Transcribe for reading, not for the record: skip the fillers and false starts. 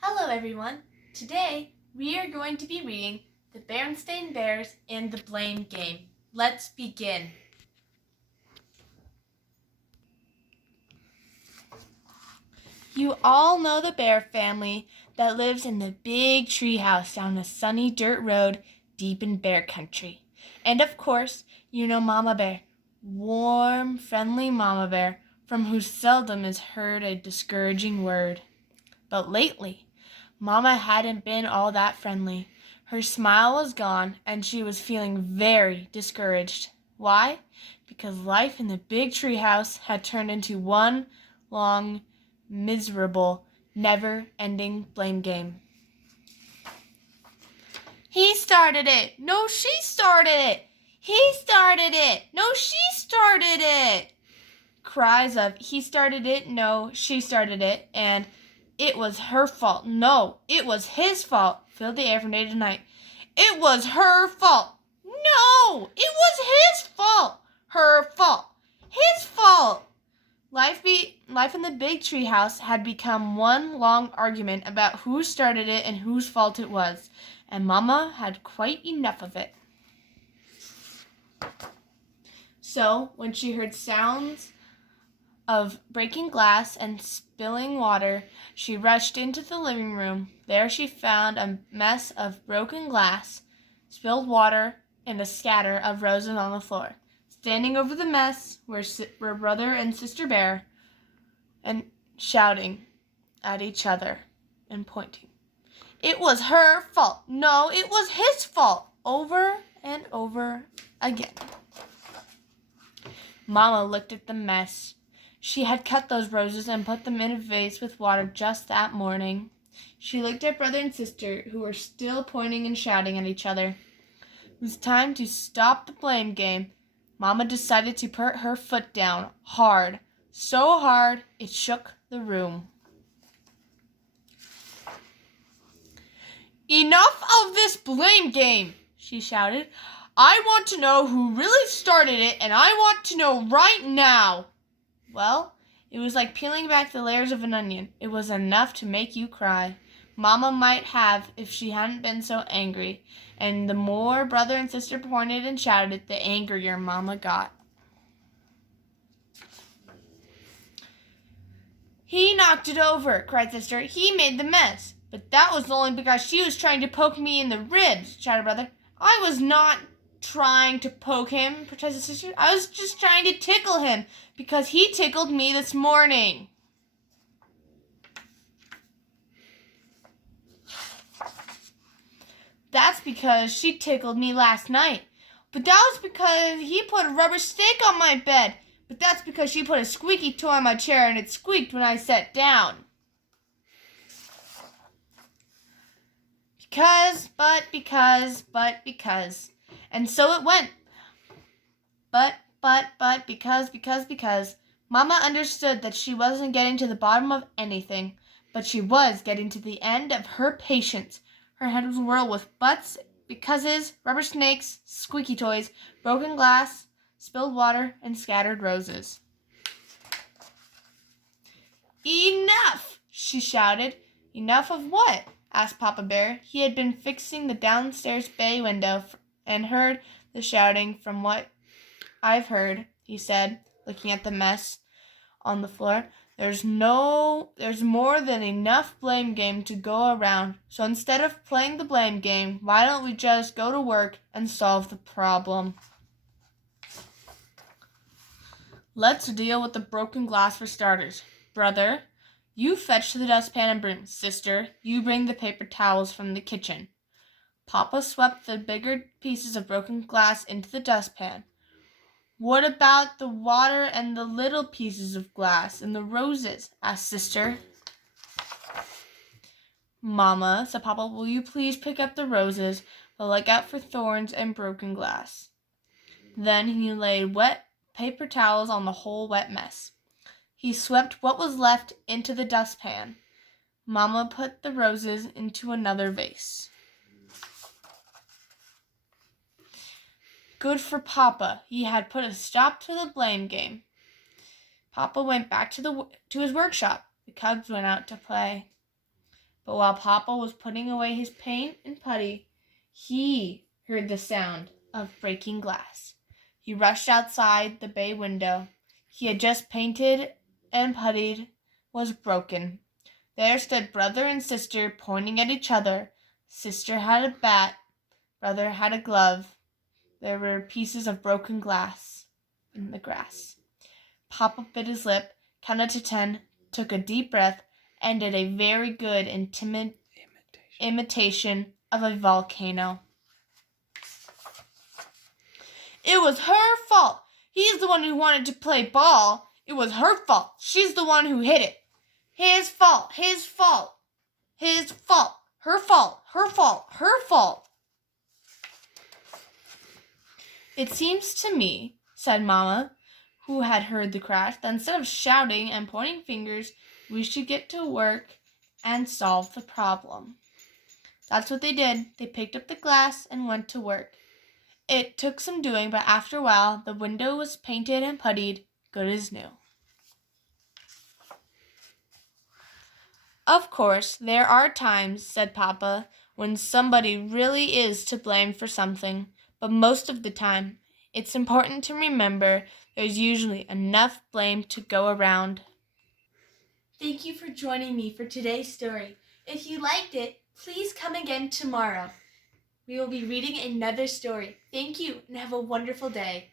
Hello everyone! Today we are going to be reading The Berenstain Bears and the Blame Game. Let's begin. You all know the bear family that lives in the big tree house down a sunny dirt road deep in bear country. And of course, you know Mama Bear, warm, friendly Mama Bear, from whose seldom is heard a discouraging word. But lately, Mama hadn't been all that friendly. Her smile was gone, and she was feeling very discouraged. Why? Because life in the big tree house had turned into one long, miserable, never-ending blame game. He started it! No, she started it! He started it! No, she started it! Cries of he started it, no, she started it, and it was her fault, no, it was his fault, filled the air from day to night. It was her fault. No, it was his fault. Her fault. His fault. Life in the big tree house had become one long argument about who started it and whose fault it was, and Mama had quite enough of it. So, when she heard sounds of breaking glass and spilling water, she rushed into the living room. There she found a mess of broken glass, spilled water, and a scatter of roses on the floor. Standing over the mess were Brother and Sister Bear, and shouting at each other and pointing. It was her fault. No, it was his fault. Over and over again. Mama looked at the mess. She had cut those roses and put them in a vase with water just that morning. She looked at Brother and Sister, who were still pointing and shouting at each other. It was time to stop the blame game. Mama decided to put her foot down hard, so hard it shook the room. Enough of this blame game, she shouted. I want to know who really started it, and I want to know right now. Well, it was like peeling back the layers of an onion. It was enough to make you cry. Mama might have if she hadn't been so angry, and the more Brother and Sister pointed and shouted, the angrier Mama got. He knocked it over, cried Sister. He made the mess. But that was only because she was trying to poke me in the ribs, shouted Brother. I was not trying to poke him, protested Sister. I was just trying to tickle him because he tickled me this morning. That's because she tickled me last night. But that was because he put a rubber stake on my bed. But that's because she put a squeaky toy on my chair and it squeaked when I sat down. Because. And so it went. But, because. Mama understood that she wasn't getting to the bottom of anything, but she was getting to the end of her patience. Her head was whirled with buts, becauses, rubber snakes, squeaky toys, broken glass, spilled water, and scattered roses. Enough! She shouted. Enough of what? Asked Papa Bear. He had been fixing the downstairs bay window and heard the shouting. From what I've heard, he said, looking at the mess on the floor. There's more than enough blame game to go around. So instead of playing the blame game, why don't we just go to work and solve the problem? Let's deal with the broken glass for starters. Brother, you fetch the dustpan and broom. Sister, you bring the paper towels from the kitchen. Papa swept the bigger pieces of broken glass into the dustpan. What about the water and the little pieces of glass and the roses? Asked Sister. Mama, said Papa, will you please pick up the roses, but look out for thorns and broken glass. Then he laid wet paper towels on the whole wet mess. He swept what was left into the dustpan. Mama put the roses into another vase. Good for Papa. He had put a stop to the blame game. Papa went back to his workshop. The cubs went out to play. But while Papa was putting away his paint and putty, he heard the sound of breaking glass. He rushed outside the bay window. He had just painted and puttied was broken. There stood brother and sister pointing at each other. Sister had a bat, brother had a glove. There were pieces of broken glass in the grass. Papa bit his lip, counted to 10, took a deep breath, and did a very good and timid imitation of a volcano. It was her fault. He's the one who wanted to play ball. It was her fault. She's the one who hit it. His fault. His fault. His fault. Her fault. Her fault. Her fault. It seems to me, said Mama, who had heard the crash, that instead of shouting and pointing fingers, we should get to work and solve the problem. That's what they did. They picked up the glass and went to work. It took some doing, but after a while, the window was painted and puttied, good as new. Of course, there are times, said Papa, when somebody really is to blame for something, but most of the time, it's important to remember there's usually enough blame to go around. Thank you for joining me for today's story. If you liked it, please come again tomorrow. We will be reading another story. Thank you and have a wonderful day.